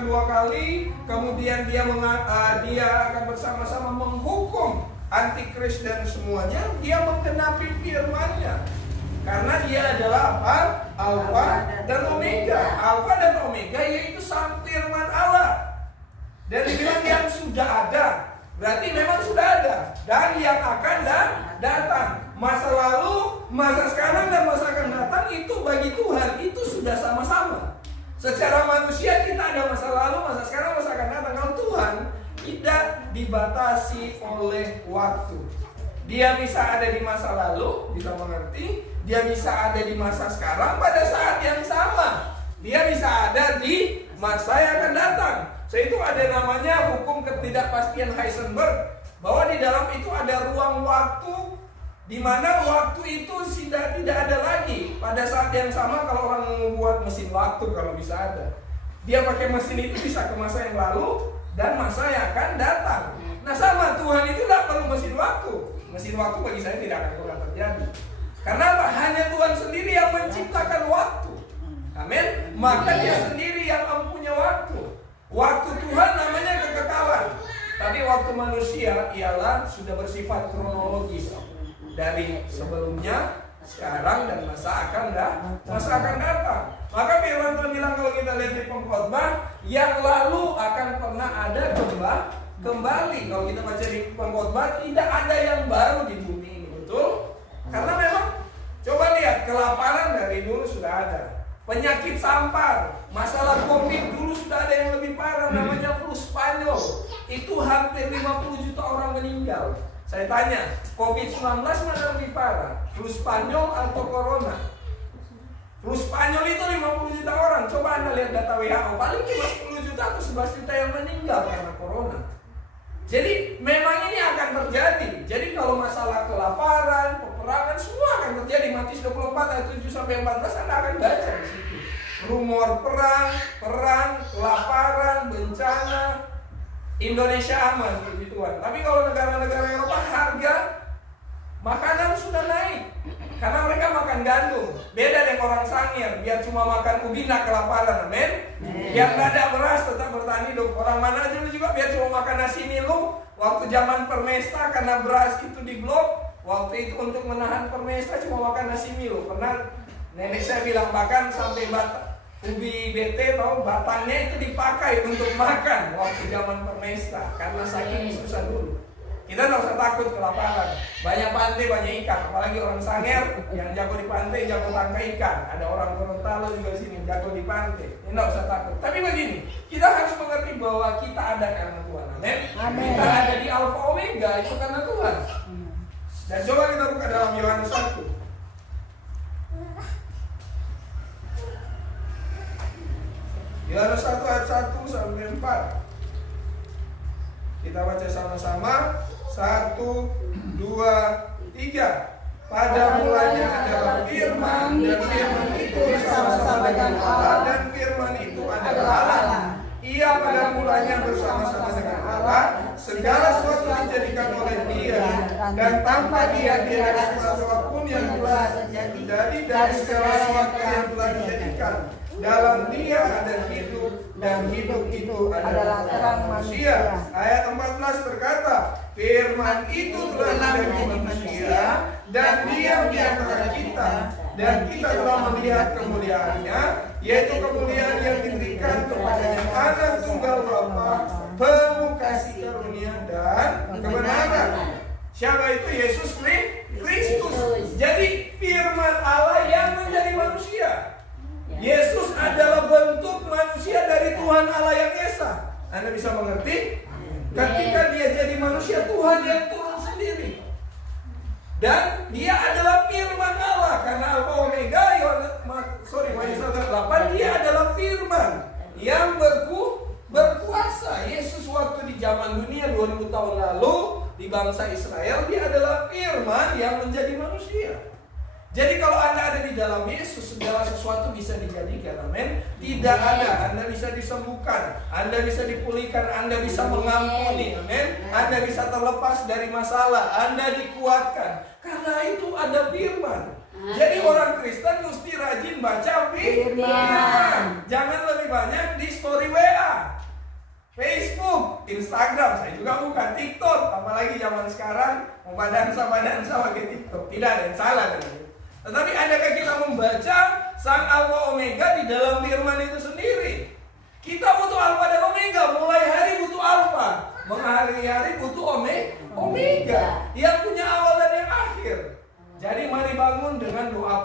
datang 2 kali, kemudian dia akan bersama-sama menghukum antikris dan semuanya. Dia menggenapi firman-Nya. Karena dia adalah apa? Alfa dan Omega. Alfa dan Omega yaitu sang firman Allah. Dan dibilang yang sudah ada, berarti memang sudah ada. Dan yang akan datang. Masa lalu, masa sekarang, dan masa akan datang itu bagi Tuhan itu sudah sama-sama. Secara manusia kita ada masa lalu, masa sekarang, masa akan datang. Kalau Tuhan tidak dibatasi oleh waktu. Dia bisa ada di masa lalu, bisa mengerti. Dia bisa ada di masa sekarang pada saat yang sama. Dia bisa ada di masa yang akan datang. Itu ada namanya hukum ketidakpastian Heisenberg. Bahwa di dalam itu ada ruang waktu di mana waktu itu sudah tidak ada lagi. Pada saat yang sama kalau orang membuat mesin waktu, kalau bisa ada, dia pakai mesin itu bisa ke masa yang lalu dan masa yang akan datang. Nah sama, Tuhan itu tidak perlu mesin waktu. Mesin waktu bagi saya tidak akan pernah terjadi. Karena apa? Hanya Tuhan sendiri yang menciptakan waktu. Amin. Maka dia sendiri yang mempunyai waktu. Waktu Tuhan namanya kekekalan. Tapi waktu manusia ialah sudah bersifat kronologis. Dari sebelumnya, sekarang, dan masa akan datang. Maka firman Tuhan bilang, kalau kita lihat di Pengkhotbah, yang lalu akan pernah ada kembali. Kalau kita baca di Pengkhotbah, tidak ada yang baru di bumi ini, betul? Karena memang, coba lihat, kelaparan dari dulu sudah ada. Penyakit sampar, masalah COVID dulu sudah ada yang lebih parah, namanya flu Spanyol. Itu hampir 50 juta orang meninggal. Saya tanya, COVID-19 mana lebih parah? Flu Spanyol atau Corona? Flu Spanyol itu 50 juta orang. Coba Anda lihat data WHO, paling cuma 10 juta atau 11 juta yang meninggal karena Corona. Jadi memang ini akan terjadi. Jadi kalau masalah kelaparan, peperangan, semua akan terjadi. Matius 24 ayat 7-14 Anda akan baca di situ. Rumor perang, kelaparan, bencana. Indonesia aman, puji Tuhan. Tapi kalau negara-negara Eropa, harga makanan sudah naik. Karena mereka makan gandum. Beda dengan orang Sangir, biar cuma makan ubi nak kelaparan, amin. Yang nggak ada beras tetap bertani dong. Orang mana aja juga biar cuma makan nasi milu. Waktu zaman permesta karena beras itu diblok, waktu itu untuk menahan permesta cuma makan nasi milu. Pernah nenek saya bilang bahkan sampai ubi BT atau batangnya itu dipakai untuk makan waktu zaman permesta karena saking susah dulu. Kita tidak usah takut kelaparan. Banyak pantai, banyak ikan. Apalagi orang Sangir yang jago di pantai, jago tangkap ikan. Ada orang Gorontalo juga di sini jago di pantai. Tidak usah takut. Tapi begini, kita harus mengerti bahwa kita ada karena Tuhan. Amin. Kita ada di Alfa Omega itu karena Tuhan. Dan coba kita buka dalam Yohanes 1. Yohanes 1 ayat 1 sampai 4. Kita baca sama-sama. 1, 2, 3. Pada mulanya adalah firman, dan firman itu bersama-sama dengan Allah, dan firman itu adalah Allah. Ia pada mulanya bersama-sama dengan Allah. Segala sesuatu dijadikan oleh Dia, dan tanpa Dia tidak ada sesuatu pun yang telah terjadi dari segala sesuatu yang telah dijadikan. Dalam Dia ada hidup, dan hidup itu adalah terang manusia. Ayat 14 berkata, firman itu telah menjadi manusia dan diam di antara kita, dan kita telah melihat kemuliaannya, yaitu kemuliaan yang diberikan kepadanya Anak Tunggal Bapa, penuh kasih karunia dan kebenaran. Siapa itu? Yesus Kristus. Jadi firman Allah yang menjadi manusia. Yesus adalah bentuk manusia dari Tuhan Allah yang Esa. Anda bisa mengerti? Ketika dia jadi manusia, Tuhan yang turun sendiri. Dan dia adalah firman Allah. Karena Alfa Omega, Yohanes 8, dia adalah firman yang berkuasa. Yesus waktu di zaman dunia 2000 tahun lalu, di bangsa Israel, dia adalah firman yang menjadi manusia. Jadi kalau Anda ada di dalam Yesus, segala sesuatu bisa dijadikan, amin. Tidak ada, Anda bisa disembuhkan, Anda bisa dipulihkan, Anda bisa mengampuni, amin. Anda bisa terlepas dari masalah, Anda dikuatkan. Karena itu ada firman. Jadi orang Kristen mesti rajin baca firman. Jangan lebih banyak di story WA. Instagram, saya juga buka TikTok. Apalagi zaman sekarang mau dansa pakai TikTok. Tidak ada yang salah dengan itu. Tetapi adakah kita membaca Sang Alfa Omega di dalam firman itu sendiri? Kita butuh Alfa dan Omega. Mulai hari butuh Alfa, menghari-hari butuh Omega, yang punya awal dan yang akhir. Jadi mari bangun dengan doa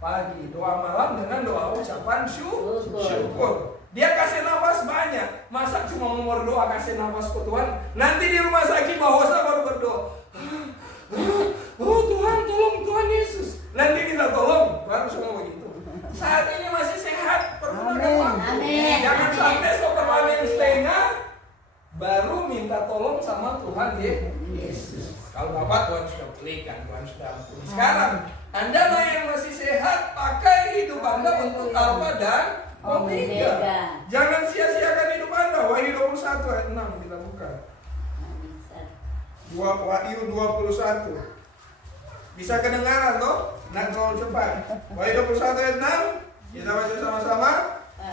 pagi, doa malam dengan doa ucapan syukur. Dia kasih nafas banyak. Masa cuma mau berdoa kasih nafas ke Tuhan? Nanti di rumah sakit bahasa baru berdoa. Oh Tuhan, tolong Tuhan Yesus. Nanti minta tolong, baru semua begitu. Saat ini masih sehat, pergunakan waktu. Jangan sampai panen setengah baru minta tolong sama Tuhan Yesus. Kalau Bapak Tuhan sudah pulihkan, Tuhan sudah ampuni. Sekarang Anda yang masih sehat, pakai hidup Anda untuk Alfa dan Omega. Jangan sia-siakan hidup Anda. Wahyu 21 ayat 6 kita buka. Wahyu 21. Bisa kedengaran toh? Nah, kalau cepat. Wahyu 21 ayat 6. Kita baca sama-sama.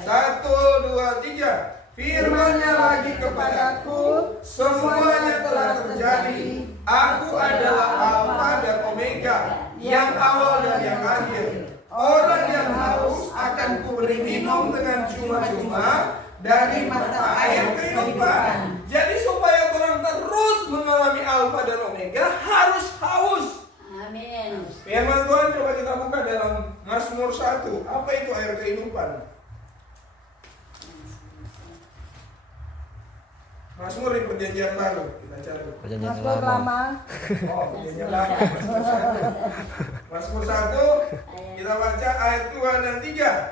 1, 2, 3. Firman-Nya lagi kepadaku, semuanya telah terjadi. Aku adalah Alfa dan Omega, yang awal dan yang akhir. Orang yang haus akan kuberi minum dengan cuma-cuma dari mata air kehidupan. Jadi supaya orang terus mengalami Alfa dan Omega harus haus. Amin. Firman Tuhan coba kita buka dalam Mazmur 1. Apa itu air kehidupan? Mazmur di perjanjian baru kita cari. Perjanjian lama. Oh, perjanjian lama. Mazmur 1 kita baca ayat 2 dan 3.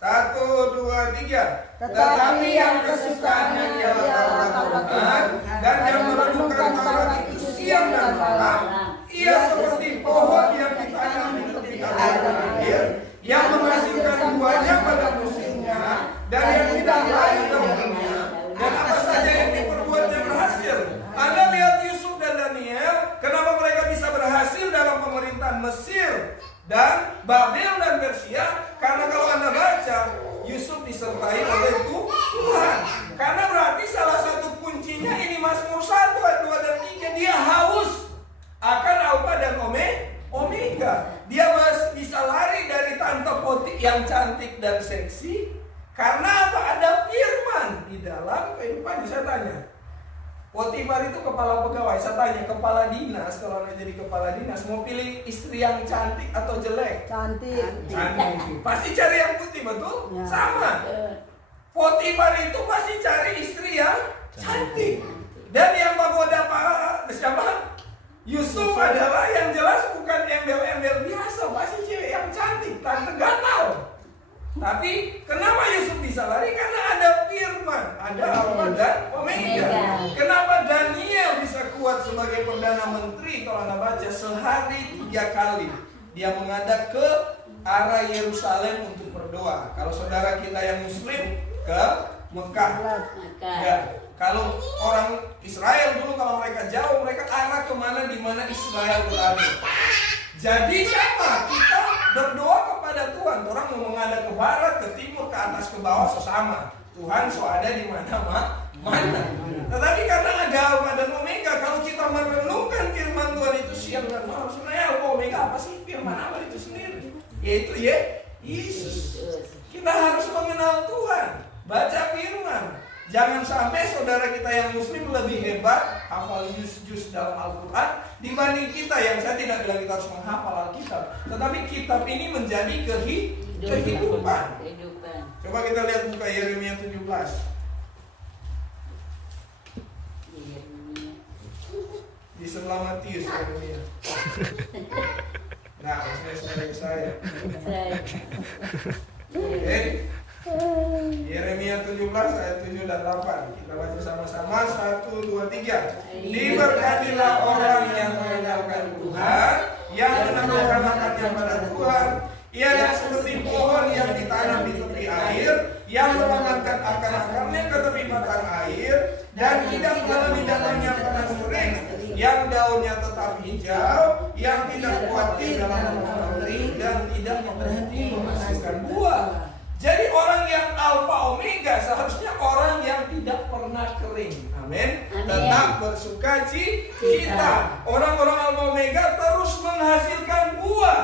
1, 2, 3. Tetapi yang kesukaannya ialah Taurat Tuhan, dan yang merenungkan Taurat itu siang dan malam. Ia seperti pohon yang ditanam di tepi air, yang menghasilkan buahnya pada musimnya, dan yang tidak layu daunnya, dan apa saja yang diperbuatnya berhasil. Anda lihat Yusuf dan Daniel, kenapa mereka bisa berhasil dalam pemerintahan Mesir dan Babel dan Persia? Karena kalau Anda baca, Yusuf disertai oleh Tuhan. Karena berarti salah satu kuncinya ini Mazmur 1 ayat 2 dan 3. Dia haus akan Alfa dan Omega. Dia bisa lari dari tante Poti yang cantik dan seksi. Karena apa? Ada firman di dalam kehidupan. Saya tanya, Potifar itu kepala pegawai. Saya tanya, kepala dinas, kalau Anda jadi kepala dinas, mau pilih istri yang cantik atau jelek? Cantik. Cantik. Pasti cari yang putih, betul? Ya. Sama. Potifar itu pasti cari istri yang cantik. Dan yang menggoda siapa? Yusuf adalah yang jelas bukan embel-embel biasa, pasti cewek yang cantik, tante gatal. Tapi kenapa Yusuf bisa lari? Karena ada firman, ada Alfa dan Omega. Kenapa Daniel bisa kuat sebagai Perdana Menteri? Kalau Anda baca, sehari 3 kali dia menghadap ke arah Yerusalem untuk berdoa. Kalau saudara kita yang Muslim ke Mekah. Ya, kalau orang Israel dulu kalau mereka jauh, mereka arah kemana di mana Israel berada. Jadi sama, kita berdoa kepada Tuhan. Orang mau menghadap ke barat, ke timur, ke atas, ke bawah, sesama. Tuhan so ada di mana. Tetapi karena ada Alfa dan Omega, kalau kita merenungkan firman Tuhan itu siang dan malam, sebenarnya Alfa Omega apa sih? Firman apa itu sendiri? Yaitu Yesus. Kita harus mengenal Tuhan, baca firman. Jangan sampai saudara kita yang Muslim lebih hebat hafal juz-juz dalam Al-Quran dibanding kita yang, saya tidak bilang kita harus menghafal Alkitab, tetapi kitab ini menjadi kehidupan. Coba kita lihat buka Yeremia 17. Di sebelah Matius Yeremia. Nah, saya. Yeremia 17 ayat 7 dan 8. Kita baca sama-sama. 1, 2, 3. Diberkatilah orang yang mengandalkan Tuhan, yang menaruhkan harapannya pada Tuhan. Ia adalah seperti pohon yang ditanam di tepi air, yang merangkakkan akar-akarnya ke tepi batang air, dan tidak mengalami datangnya panas kering, yang daunnya tetap hijau, yang tidak khawatir dalam memberi, dan tidak berhenti menghasilkan buah. Jadi orang yang Alfa Omega seharusnya orang yang tidak pernah kering. Amin. Tetap bersuka cita. Orang-orang Alfa Omega terus menghasilkan buah.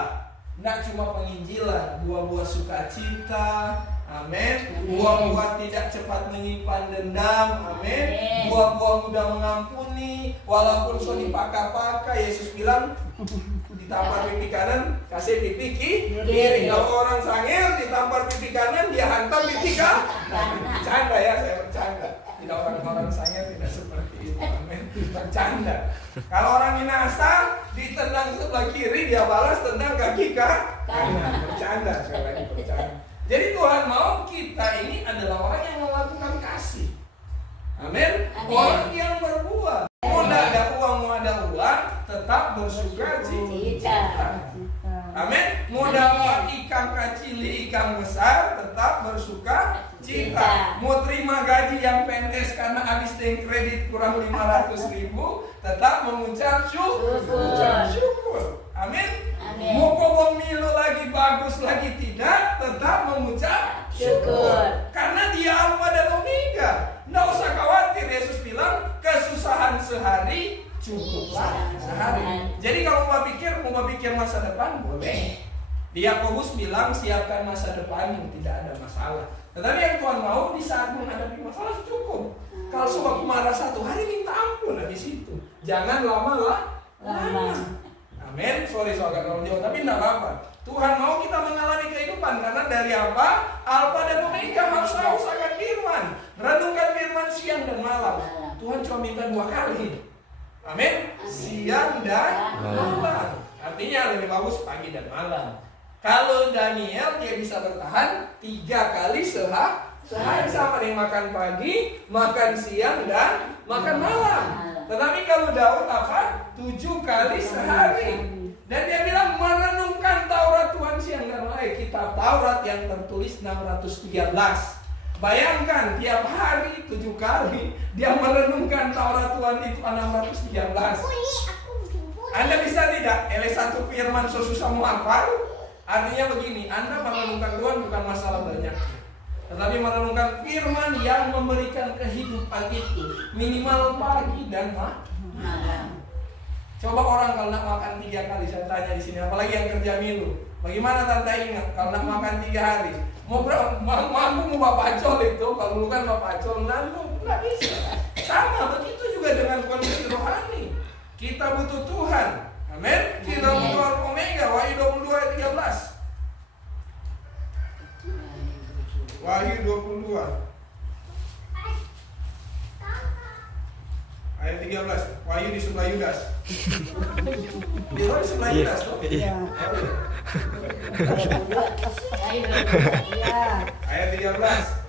Tidak cuma penginjilan, buah-buah sukacita. Amin. Buah-buah tidak cepat menyimpan dendam. Amin. Buah-buah mudah mengampuni. Walaupun so dipaka-paka, Yesus bilang ditampar pipi kanan, kasih pipi kiri. Kalau orang sangir ditampar pipi kanan, dia hantam pipi kanan. Bercanda ya, saya bercanda. Tidak, orang-orang sangir tidak seperti itu. Amin. Bercanda. Kalau orang Minahasa ditendang sebelah kiri, dia balas tendang kaki kanan. Bercanda, sekali lagi bercanda. Jadi Tuhan mau kita ini adalah orang yang melakukan kasih. Amin. Orang yang berbuah. Mau ada uang, mau ada uang, tetap bersuka cita. Amin. Mau dapat ikan kecil, ikan besar, tetap bersuka cita. Mau terima gaji yang PNS karena habis kredit kurang 500.000, tetap mengucap syukur. Amin. Mau kobong milu lagi bagus lagi tidak, tetap mengucap syukur. Karena dia Alfa dan Omega. Nggak usah khawatir, Yesus bilang kesusahan sehari cukuplah sehari. Jadi kalau mau pikir masa depan boleh. Di Yakobus bilang siapkan masa depan yang tidak ada masalah. Tetapi yang Tuhan mau di saat menghadapi masalah cukup. Kalau suatu marah satu hari minta ampun habis itu. Jangan lama. Amin. Sorry agak terlalu jauh, tapi tidak apa-apa. Tuhan mau kita mengalami kehidupan karena dari apa? Alfa dan Omega harus akan firman. Renungkan firman siang dan malam. Tuhan cuma minta 2 kali. Amin. Siang dan malam. Artinya lebih bagus pagi dan malam. Kalau Daniel dia bisa bertahan 3 kali sehari sama dengan makan pagi, makan siang dan makan malam. Tetapi kalau Daud apa? 7 kali sehari. Dan dia bilang merenungkan Taurat Tuhan siang dan malam. Kitab Taurat yang tertulis 613. Bayangkan tiap hari 7 kali dia merenungkan Taurat Tuhan itu 613. Anda bisa tidak? L1 firman susah mau hafal? Artinya begini, Anda merenungkan Tuhan bukan masalah banyak, tetapi merenungkan firman yang memberikan kehidupan itu minimal pagi dan malam. Coba orang kalau nak makan 3 kali, saya tanya di sini, apalagi yang kerja milu, bagaimana tante ingat kalau nak makan 3 hari? Mau mampu mau pacol itu, kalau dulu kan pacol, nggak bisa. Sama begitu juga dengan kondisi rohani. Kita butuh Tuhan. Amin. Kita butuh Alfa Omega. Wahyu 22 ayat 13. Wahyu 22 ayat 13. Wahyu di sebelah Yudas. Di sebelah Yudas tuh. Iya. Ayat 13.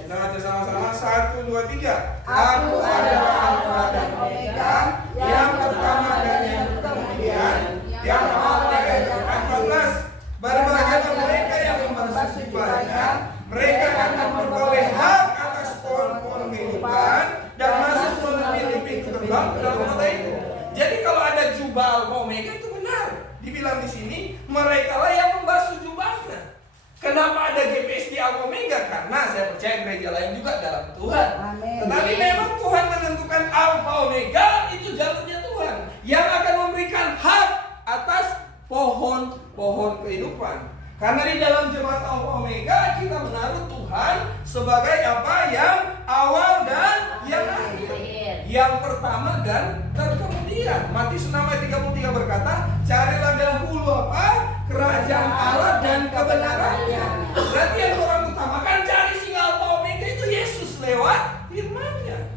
Kita baca sama-sama. 1, 2, 3. Aku adalah Alfa dan Omega, yang pertama dan yang kemudian, yang awal dan yang 14. Berbahagialah mereka yang memasuki banyak, mereka akan memperoleh hak atas pohon-pohon kehidupan dan masuk melalui pintu gerbang ke dalam kota itu. Jadi kalau ada jubah Alfa Omega itu benar. Dibilang di sini, mereka lah yang membasuh jubahnya. Kenapa ada GPS di Alfa Omega? Karena saya percaya gereja lain juga dalam Tuhan. Amen. Tetapi memang Tuhan menentukan Alfa Omega itu jalurnya Tuhan yang akan memberikan hak atas pohon-pohon kehidupan. Karena di dalam jemaat Alfa Omega kita menaruh Tuhan sebagai apa? Yang awal dan yang akhir, yang pertama dan terkemudian. Matius 6 ayat 33 berkata, carilah dahulu apa? Kerajaan Allah dan kebenarannya. Berarti yang orang utamakan cari si Alfa Omega itu Yesus lewat firman-Nya.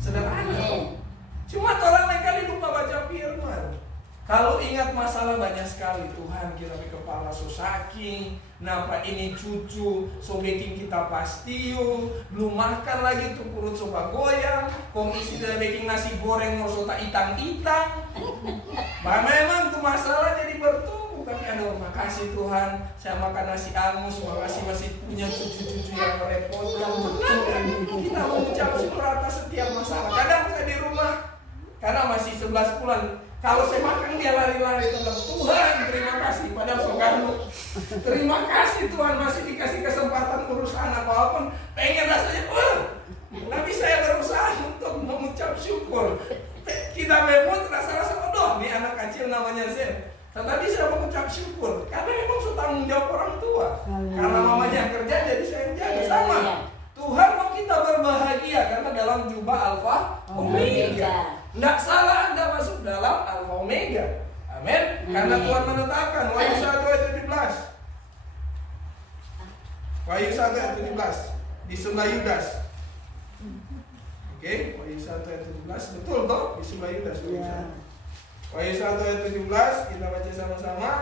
Sederhana. Cuma orang lain kali lupa baca firman. Kalau ingat masalah banyak sekali, Tuhan kita di kepala so saking, napa ini cucu, so bikin kita pastiu, belum makan lagi tuh perut so goyang, komisi dari bikin nasi goreng mau so tak itang-itang. Memang tuh masalah jadi bertumbuh, tapi aduh makasih Tuhan, saya makan nasi angus, makasih masih punya cucu-cucu yang merepotkan. Kita mengucap syukur atas setiap masalah. Kadang saya di rumah, karena masih 11 bulan. Kalau saya makan dia lari-lari tentang Tuhan, terima kasih pada Soekarno. Terima kasih Tuhan masih dikasih kesempatan urus anak walaupun pengen rasanya, tapi saya berusaha mengucap syukur karena memang sudah tanggung jawab orang tua. Karena mamanya yang kerja jadi saya yang jaga. Sama. Tuhan mau kita berbahagia karena dalam jubah Alfa Omega. Tidak salah Anda masuk dalam Alfa Omega. Amin. Karena Tuhan menetapkan Wahyu 1 ayat 17. Wahyu 1 ayat 17 di sebelah Yudas. Oke, Wahyu 1 ayat 17 betul toh di sebelah Yudas. Wahyu 1 ayat 17 kita baca sama-sama.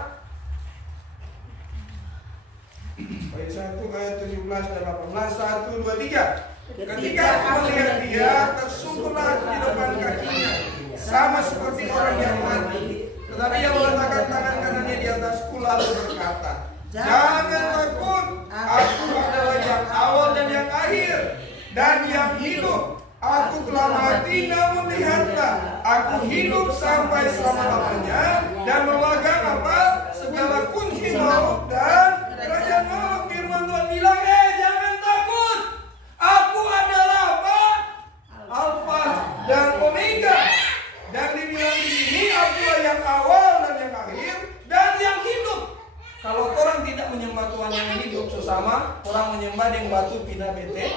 Wahyu 1 ayat 17 dan 18. 1, 2, 3. Ketika aku melihat dia, tersungkurlah aku di depan kakinya, sama seperti orang yang mati. Tetapi ia meletakkan tangan kanannya di atasku lalu berkata, jangan takut, aku adalah yang awal dan yang akhir dan yang hidup. Aku telah mati namun lihatlah, aku hidup sampai selama-lamanya dan memegang apa? Segala kunci maut dan kerajaan maut. Firman Tuhan bilang, jangan takut. Aku adalah apa? Alfa dan Omega. Dan dibilang di sini, akulah yang awal dan yang akhir dan yang hidup. Kalau orang tidak menyembah Tuhan yang hidup, sesama orang menyembah yang batu pina bete.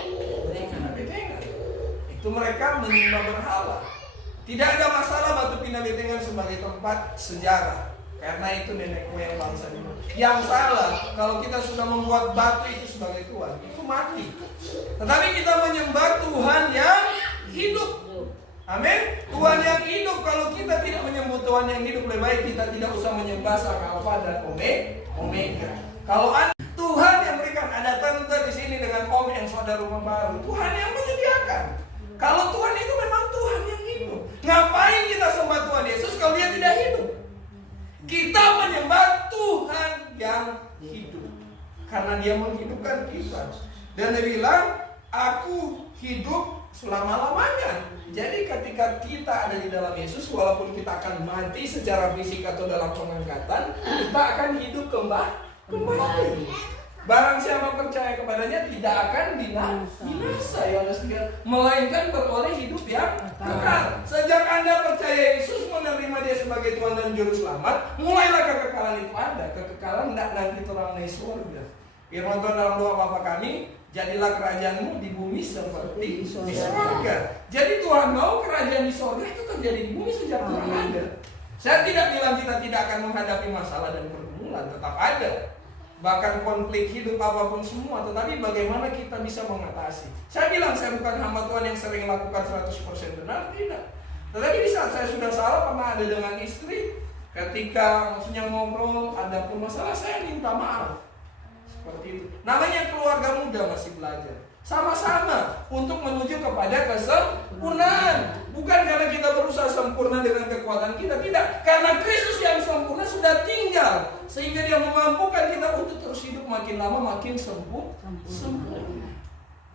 Itu mereka menyembah berhala. Tidak ada masalah batu pina betengan sebagai tempat sejarah, karena itu nenek moyang bangsa dulu. Yang salah kalau kita sudah membuat batu itu sebagai Tuhan, itu mati. Tetapi kita menyembah Tuhan yang hidup. Amin. Tuhan yang hidup. Kalau kita tidak menyembah Tuhan yang hidup, lebih baik kita tidak usah menyembah sang Alfa dan Omega. Kalau Tuhan yang berikan, ada tante di sini dengan om yang saudara rumah baru, Tuhan yang menyediakan. Kalau Tuhan itu memang Tuhan yang hidup, ngapain kita sembah Tuhan Yesus kalau dia tidak hidup? Kita menyembah Tuhan yang hidup karena dia menghidupkan kita. Dan dia bilang, aku hidup selama-lamanya. Jadi ketika kita ada di dalam Yesus, walaupun kita akan mati secara fisik atau dalam pengangkatan, kita akan hidup kembali. Barang siapa percaya kepadanya tidak akan binasa, melainkan beroleh hidup yang kekal. Sejak Anda percaya Yesus, menerima dia sebagai Tuhan dan Juru Selamat, mulailah kekekalan itu ada. Kekekalan tidak nanti terang naik surga. Firman Tuhan dalam doa Bapa kami, jadilah kerajaanmu di bumi seperti di surga. Jadi Tuhan mau kerajaan di surga itu terjadi di bumi sejak Tuhan ada. Saya tidak bilang kita tidak akan menghadapi masalah dan pergumulan, tetap ada. Bahkan konflik hidup apapun semua, tetapi bagaimana kita bisa mengatasi. Saya bilang saya bukan hamba Tuhan yang sering lakukan 100% benar, tidak. Tetapi di saat saya sudah salah, pernah ada dengan istri, ketika maksudnya ngobrol, ada pun masalah, saya minta maaf. Seperti itu. Namanya keluarga muda masih belajar. Sama-sama untuk menuju kepada kesempurnaan. Bukan karena kita berusaha sempurna dengan kekuatan kita, tidak. Karena Kristus yang sempurna sudah tinggal, sehingga dia memampukan kita untuk terus hidup makin lama makin sempurna.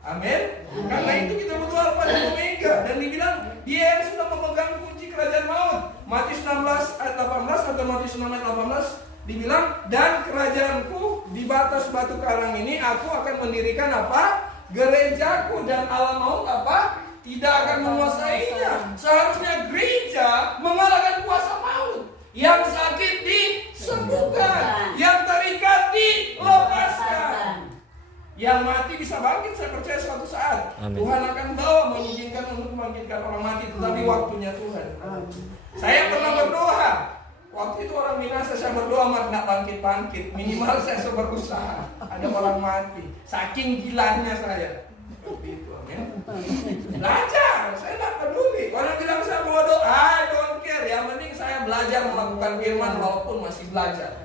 Amin. Karena itu kita butuh Alfa dan Omega. Dan dibilang dia yang sudah memegang kunci kerajaan maut. Matius 16 ayat 18 atau Matius 6 ayat 18 dibilang, dan kerajaanku di batas batu karang ini aku akan mendirikan apa? Gerejaku, dan alam maut apa? Tidak akan menguasainya. Seharusnya gereja mengalahkan kuasa maut. Yang sakit disembuhkan, yang terikat dilepaskan, yang mati bisa bangkit. Saya percaya suatu saat Amin. Tuhan akan bawa mengizinkan untuk membangkitkan orang mati, tetapi waktunya Tuhan. Saya pernah berdoa. Waktu itu orang binasa, saya berdoa nak bangkit-bangkit. Minimal saya berusaha. Ada orang mati. Saking gilanya saya. Seperti itu, amin. Belajar, saya tidak peduli. Orang bilang saya bodoh, I don't care. Yang penting saya belajar melakukan firman walaupun masih belajar.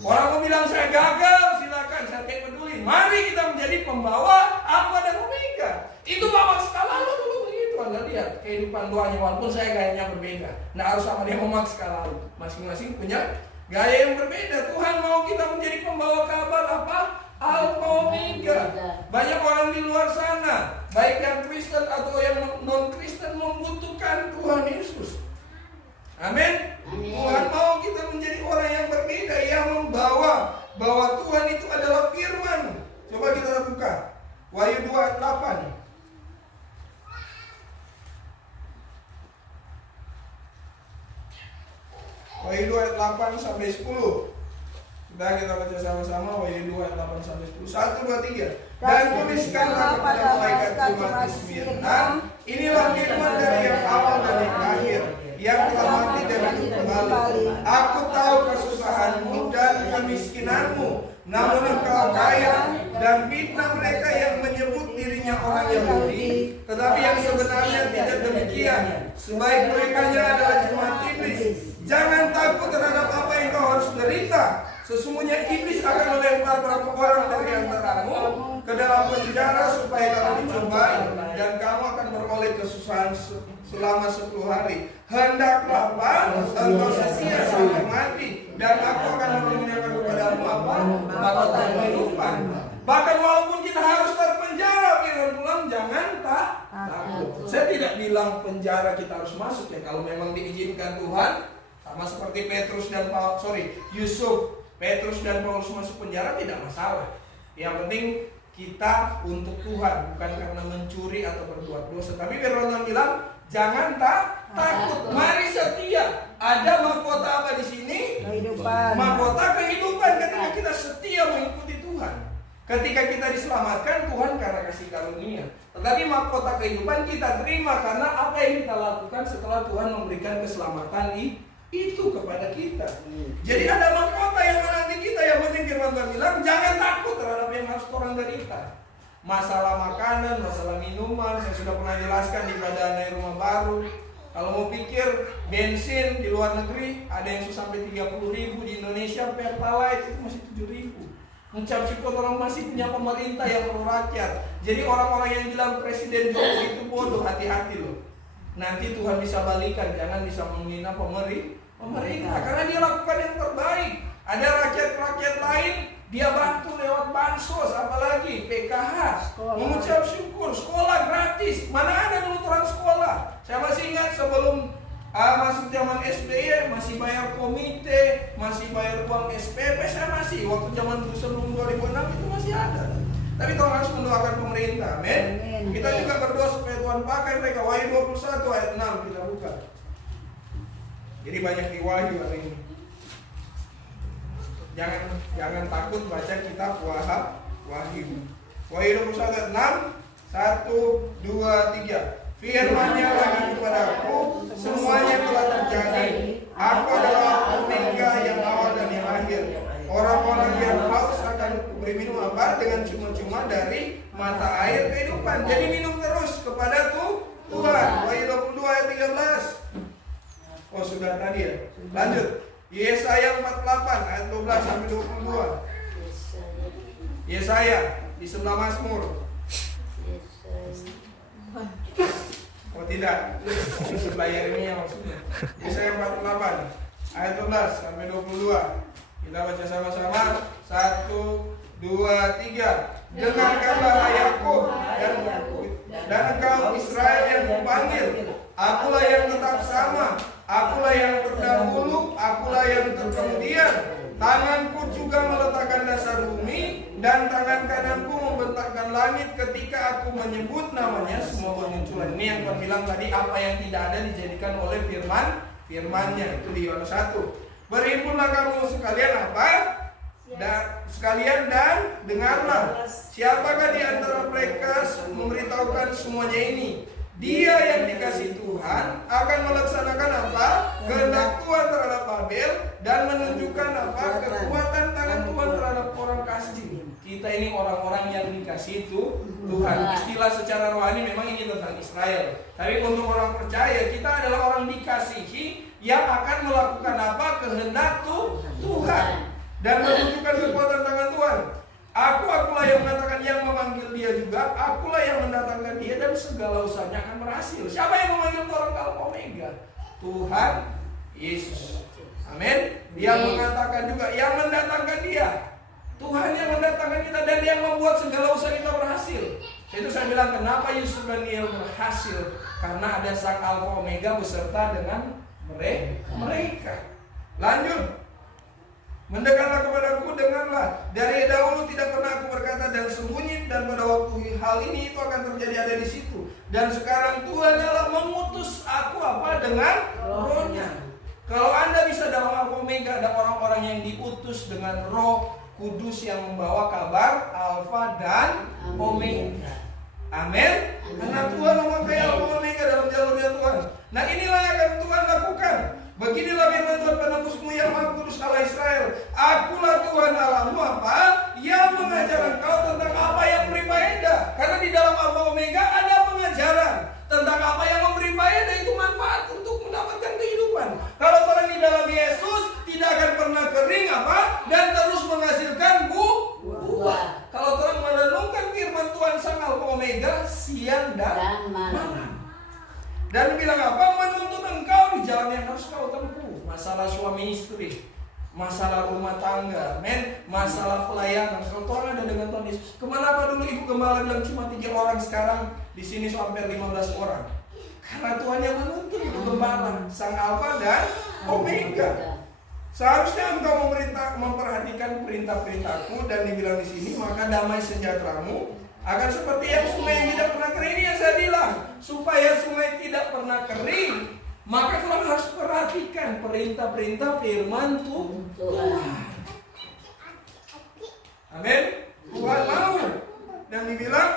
Orang mau bilang saya gagal, silakan, saya tidak peduli. Mari kita menjadi pembawa Alfa dan Omega. Itu Bapak skala lalu dulu begitu. Anda lihat kehidupan doanya, walaupun saya gayanya berbeda. Tidak harus sama dia Bapak skala lalu. Masing-masing punya gaya yang berbeda. Tuhan mau kita menjadi pembawa kabar apa? Alfa Omega. Banyak orang di luar sana, baik yang Kristen atau yang non-Kristen, membutuhkan Tuhan Yesus. Amin. Tuhan mau kita menjadi orang yang berbeda, yang membawa bahwa Tuhan itu adalah firman. Coba kita buka Wahyu 2 ayat 8. Wahyu 2 ayat 8 sampai 10. Kita baca sama-sama Wahyu 2 ayat 8 sampai 10. 1, 2, 3. Dan tuliskanlah kepada malaikat jemaat di Smyrna, inilah firman dari yang awal dan yang akhir, yang telah mati dan hidup kembali. Aku tahu kesusahanmu dan kemiskinanmu, namun engkau kaya, dan fitnah mereka yang menyebut dirinya orang Yahudi, tetapi yang sebenarnya tidak demikian. Sebaik merekanya adalah jemaat iblis. Jangan takut terhadap apa yang kau harus derita. Sesungguhnya iblis akan melempar beberapa orang dari antaramu ke dalam penjara supaya kamu dicobai, dan kamu akan beroleh kesusahan selama 10 hari. Hendaklah apa? Engkau setia sampai mati, dan aku akan menurunkan kepadamu apa? Mahkota kehidupan. Bahkan walaupun kita harus terpenjara, Firman Tuhan, jangan takut. Saya tidak bilang penjara kita harus masuk ya, kalau memang diizinkan Tuhan. Sama seperti Yusuf, Petrus dan Paulus masuk penjara tidak masalah. Yang penting kita untuk Tuhan, bukan karena mencuri atau berbuat dosa. Tapi Firman Tuhan bilang, jangan takut, mari setia. Ada mahkota apa di sini? Kehidupan. Mahkota kehidupan ketika kita setia mengikuti Tuhan. Ketika kita diselamatkan Tuhan karena kasih karunia. Tetapi mahkota kehidupan kita terima karena apa yang kita lakukan setelah Tuhan memberikan keselamatan itu kepada kita. Jadi ada mahkota yang menanti kita. Yang penting Firman Tuhan bilang, jangan takut terhadap yang harus orang derita. Masalah makanan, masalah minuman, saya sudah pernah jelaskan di Badanai Rumah Baru. Kalau mau pikir bensin di luar negeri ada yang sampai 30.000, di Indonesia Pertalite itu masih 7.000. Ucap syukur orang masih punya pemerintah yang pro rakyat. Jadi orang-orang yang bilang Presiden Jokowi itu bodoh, hati-hati loh. Nanti Tuhan bisa balikan, jangan bisa menghina pemerintah karena dia lakukan yang terbaik. Ada rakyat-rakyat lain dia bantu lewat bansos, apalagi PKH, mengucap syukur, sekolah gratis. Mana ada dulu orang sekolah? Saya masih ingat sebelum masuk zaman SBY masih bayar komite, masih bayar uang SPP. Saya masih waktu zaman sebelum 2006 itu masih ada. Tapi Tuhan harus mendoakan pemerintah, amin. Kita juga berdoa supaya Tuhan pakai mereka. Wahyu 21 ayat 6 kita buka. Jadi banyak di Wahyu hari ini. Jangan takut baca kitab Wahyu. Wahyu 21 ayat 6. 1, 2, 3. Firman-Nya lagi kepadaku, semuanya telah terjadi. Aku adalah Omega, yang awal dan yang akhir. Orang-orang yang haus akan beri minum apa? Dengan cuma-cuma dari mata air kehidupan. Jadi minum terus kepada Tuhan. Wahyu 22 ayat 13. Oh sudah tadi ya. Lanjut. Yesaya 48 ayat 12 sampai 22. Yesaya di sebelah Mazmur. Oh tidak, di sebelah Yeremia maksudnya. Yesaya 48 ayat 12 sampai 22. Kita baca sama-sama. 1, 2, 3. Dengarkanlah hai Yakub dan engkau Israel yang kupanggil. Akulah yang tetap sama. Akulah yang terdahulu, akulah yang terkemudian. Tanganku juga meletakkan dasar bumi, dan tangan kananku membentangkan langit ketika aku menyebut namanya semua bermunculan. Ini yang Tuhan bilang tadi, apa yang tidak ada dijadikan oleh firman-Nya. Itu di Yohanes 1. Berhimpunlah kamu sekalian apa? Dan dengarlah. Siapakah di antara mereka memberitahukan semuanya ini? Dia yang dikasih Tuhan akan melaksanakan apa? Kehendak Tuhan terhadap Babel, dan menunjukkan apa? Kekuatan tangan Tuhan terhadap orang kasih. Kita ini orang-orang yang dikasih Tuhan. Istilah secara rohani memang ini tentang Israel. Tapi untuk orang percaya, kita adalah orang dikasihi yang akan melakukan apa? Kehendak Tuhan, dan menunjukkan kekuatan tangan Tuhan. Akulah yang mengatakan, yang memanggil dia juga, akulah yang mendatangkan dia, dan segala usahanya akan berhasil. Siapa yang memanggil orang Alfa Omega? Tuhan Yesus. Amin. Dia mengatakan juga, yang mendatangkan dia. Tuhan yang mendatangkan kita, dan yang membuat segala usaha kita berhasil. Itu saya bilang, kenapa Yusuf dan Niel berhasil? Karena ada sang Alfa Omega beserta dengan mereka. Lanjut. Mendekatlah kepadaku, dengarlah. Dari dahulu tidak pernah aku berkata dan sembunyi, dan pada waktu hal ini itu akan terjadi ada di situ. Dan sekarang Tuhan adalah mengutus aku apa? Dengan rohnya. Kalau Anda bisa dalam Alfa Omega, ada orang-orang yang diutus dengan Roh Kudus yang membawa kabar Alfa dan Omega. Amin. Karena Tuhan memakai Alfa Omega dalam jalurnya Tuhan. Nah, inilah yang akan Tuhan lakukan. Beginilah firman Tuhan penebusmu yang Maha Kudus Allah Israel. Akulah Tuhan Allahmu apa? Yang mengajar engkau tentang apa yang memberi faedah. Karena di dalam Alfa Omega ada pengajaran tentang apa yang memberi faedah, itu manfaat untuk mendapatkan kehidupan. Kalau orang di dalam Yesus tidak akan pernah kering apa? Dan terus menghasilkan buah. Kalau orang merenungkan firman Tuhan sang Alfa Omega siang dan malam. Dan bilang apa? Menuntun engkau di jalan yang harus kau tempuh. Masalah suami istri, masalah rumah tangga, masalah pelayanan. Kalau Tuhan ada dengan Tuhan Yesus. Kemana dulu Ibu Gembala bilang cuma 3 orang, sekarang di sini sampai 15 orang. Karena Tuhan yang menuntun Ibu Gembala, sang Alfa dan Omega. Seharusnya engkau memperhatikan perintah-perintahku, dan dibilang di sini, maka damai sejahteramu akan seperti yang sungai yang tidak pernah kering. Ini yang saya bilang, supaya sungai tidak pernah kering, maka kalian harus perhatikan perintah-perintah firman Tuhan. Amin. Tuhan mau, dan dibilang,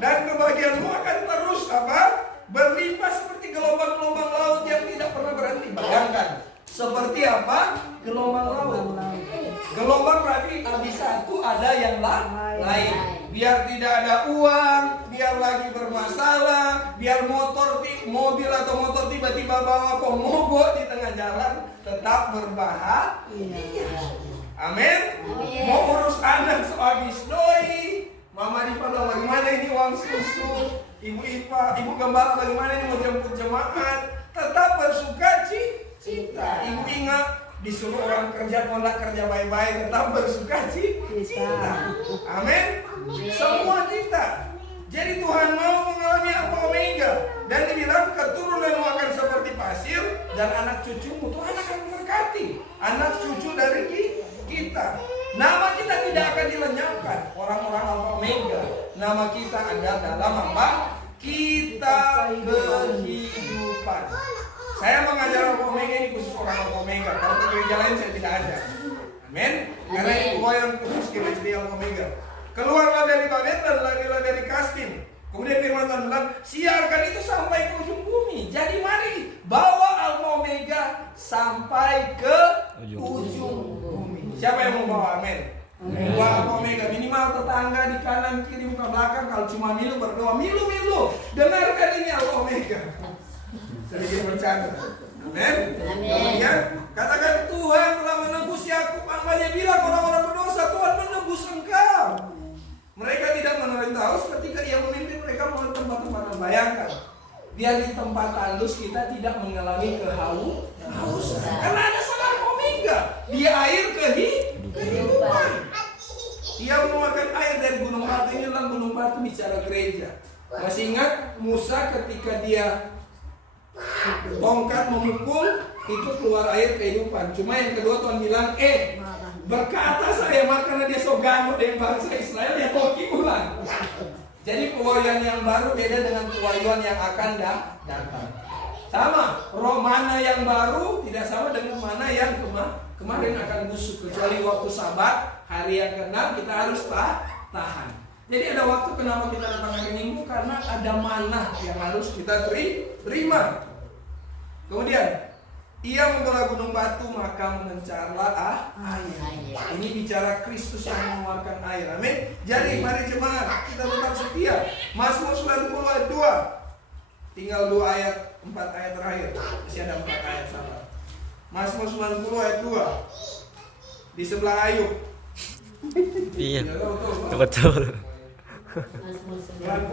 dan kebahagiaanmu akan terus apa? Berlimpah seperti gelombang-gelombang laut yang tidak pernah berhenti. Bayangkan, seperti apa? Gelombang laut. Gelombang berarti habis satu ada yang lain. Biar tidak ada uang, biar lagi bermasalah, biar mobil atau motor tiba-tiba bawa mogok di tengah jalan, tetap berbahagia. Amin. Mau urus anak sehabis doi, Mama Dipa bagaimana ini uang susu, Ibu Ipa, Ibu Gembala bagaimana ini mau jemput jemaat, tetap bersuka cita. Ibu ingat disuruh orang kerja, kondak kerja baik-baik, tetap bersuka cita. Amin. Semua kita. Jadi Tuhan mau mengalami Alfa Omega, dan dibilang keturunanmu akan seperti pasir, dan anak cucumu Tuhan akan memberkati. Anak cucu dari kita. Nama kita tidak akan dilenyapkan. Orang-orang Alfa Omega, nama kita ada dalam apa? Kita kehidupan. Saya mengajar Alfa Omega ini khusus orang Alfa Omega. Kalau ke gereja lain saya tidak ada. Amin. Karena itu yang khusus gereja Alfa Omega. Keluarlah dari Babel dan larilah dari Kasdim. Kemudian firman Tuhan bilang, siarkan itu sampai ke ujung bumi. Jadi mari bawa Alfa Omega sampai ke ujung bumi. Siapa yang mau bawa? Amin. Bawa Alfa Omega, minimal tetangga di kanan kiri muka belakang. Kalau cuma Milu berdoa, Milu dengarkan ini Alfa Omega. Sedikit bercanda. Amin. Kemudian katakan, Tuhan telah menebus Yakub, hamba-Nya bilang orang-orang berdosa, Tuhan menebus engkau. Mereka tidak menerima haus ketika ia memimpin mereka melalui tempat-tempat. Bayangkan, biar di tempat tandus kita tidak mengalami kehausan. Karena ada sang Omega, dia air kehidupan. Dia mengeluarkan air dari gunung batu. Ini adalah gunung batu bicara gereja. Masih ingat Musa ketika dia tongkat memukul, itu keluar air kehidupan. Cuma yang kedua Tuhan bilang, berkata saya, karena dia so ganggu dengan bangsa Israel, dia koki ulang. Jadi pewahyuan yang baru beda dengan pewahyuan yang akan datang. Sama, roh mana yang baru tidak sama dengan mana yang kemarin akan busuk. Kecuali waktu Sabat, hari yang ke-6 kita harus tahan. Jadi ada waktu kenapa kita datang hari Minggu, karena ada manah yang harus kita terima. Kemudian ia membelah gunung batu, maka mengencarlah air. Ini bicara Kristus yang mengeluarkan air. Amin. Jadi mari jemaat, kita tetap setia. Mazmur 90 ayat 2. Tinggal 2 ayat, 4 ayat terakhir. Masih ada 4 ayat sabar. Mazmur 90 ayat 2. Di sebelah Ayub. Iya. Betul. 90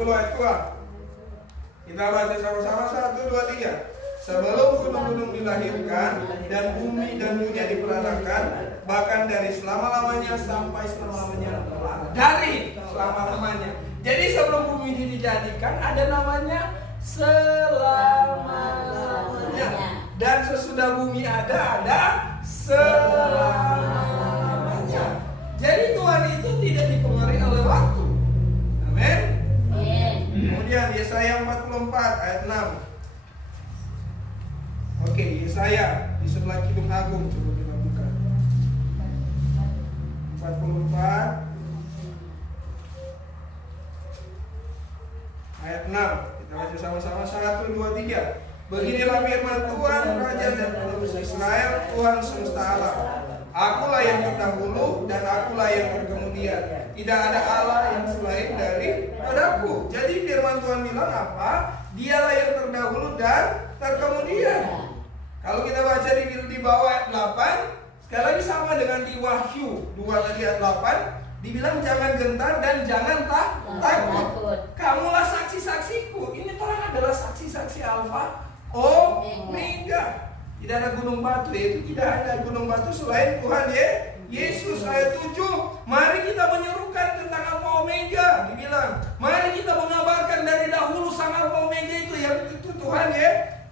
ayat 2. Kita baca sama-sama 1, 2, 3. Sebelum gunung-gunung dilahirkan dan bumi dan dunia diperanakan, bahkan dari selama-lamanya sampai selama-lamanya, dari selama-lamanya. Jadi sebelum bumi ini dijadikan ada namanya selama-lamanya, dan sesudah bumi ada selama-lamanya. Jadi Tuhan itu tidak dipengaruhi oleh waktu. Amin. Kemudian Yesaya 44 ayat 6. Oke, Yesaya di sebelah Kidung Agung, coba kita buka. 44 ayat 6. Kita baca sama-sama. 1, 2, 3. Beginilah firman Tuhan, Raja dan Penebus Israel, Tuhan semesta alam. Akulah yang terdahulu dan akulah yang terkemudian. Tidak ada Allah yang selain daripadaku. Jadi firman Tuhan bilang apa? Dialah yang terdahulu dan terkemudian. Kalau kita baca di bawah ayat 8, sekali lagi sama dengan di Wahyu 2 tadi ayat 8, dibilang jangan gentar dan jangan takut. Kamulah saksi-saksiku. Ini Tuhan adalah saksi-saksi Alfa Omega. Tidak ada gunung batu, yaitu tidak ada gunung batu selain Tuhan Yesus. Ayat 7, mari kita menyerukan tentang Alfa Omega. Dibilang, mari kita mengabarkan dari dahulu sang Alfa Omega itu, yang itu Tuhan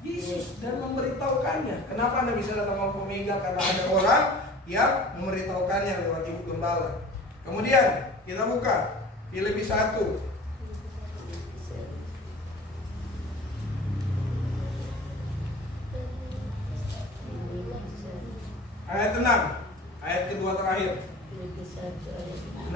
Yesus, dan memberitahukannya. Kenapa Anda bisa datang Alfa Omega? Karena ada orang yang memberitahukannya lewat ibu gembala. Kemudian kita buka Filipi 1 ayat 6, ayat kedua terakhir. 6.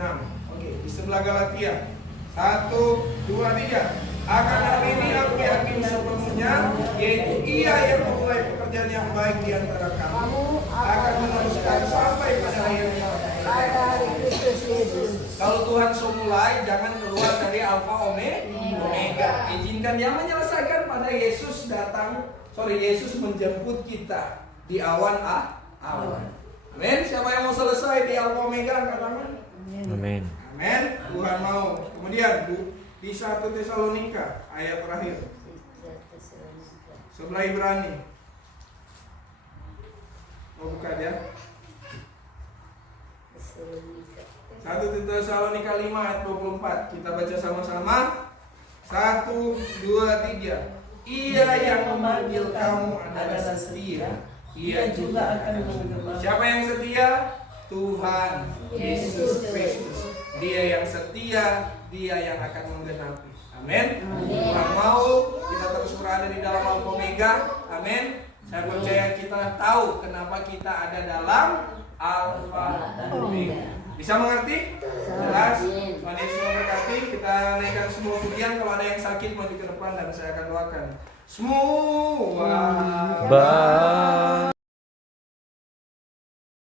Oke, di sebelah Galatia. 1, 2, 3. Akan hal ini aku yakin sepenuhnya, yaitu Ia yang memulai pekerjaan yang baik di antara kamu akan meneruskan sampai pada hari Kristus. Kalau Tuhan sudah mulai, jangan keluar dari Alfa Omega. Izinkan Dia menyelesaikan pada Yesus Yesus menjemput kita di awan awan. Amin. Siapa yang mau selesai di Alfa Omega angkat tangan. Amin. Amin. Tuhan mau. Kemudian di 1 Tesalonika ayat terakhir. Sebelah Ibrani. Mau buka dia? 1 Tesalonika 5 ayat 24. Kita baca sama-sama. 1, 2, 3. Ia yang memanggil kamu adalah setia. Ia juga akan menggenapi. Siapa yang setia? Tuhan Yesus Kristus. Dia yang setia, Dia yang akan menggenapi. Amin. Tuhan mau kita terus berada di dalam Alfa Omega. Amin. Saya percaya kita tahu kenapa kita ada dalam Alfa Omega. Bisa mengerti? Jelas? Tuhan Yesus memberkati. Kita naikkan semua pujian. Kalau ada yang sakit maju ke depan dan saya akan doakan. Semua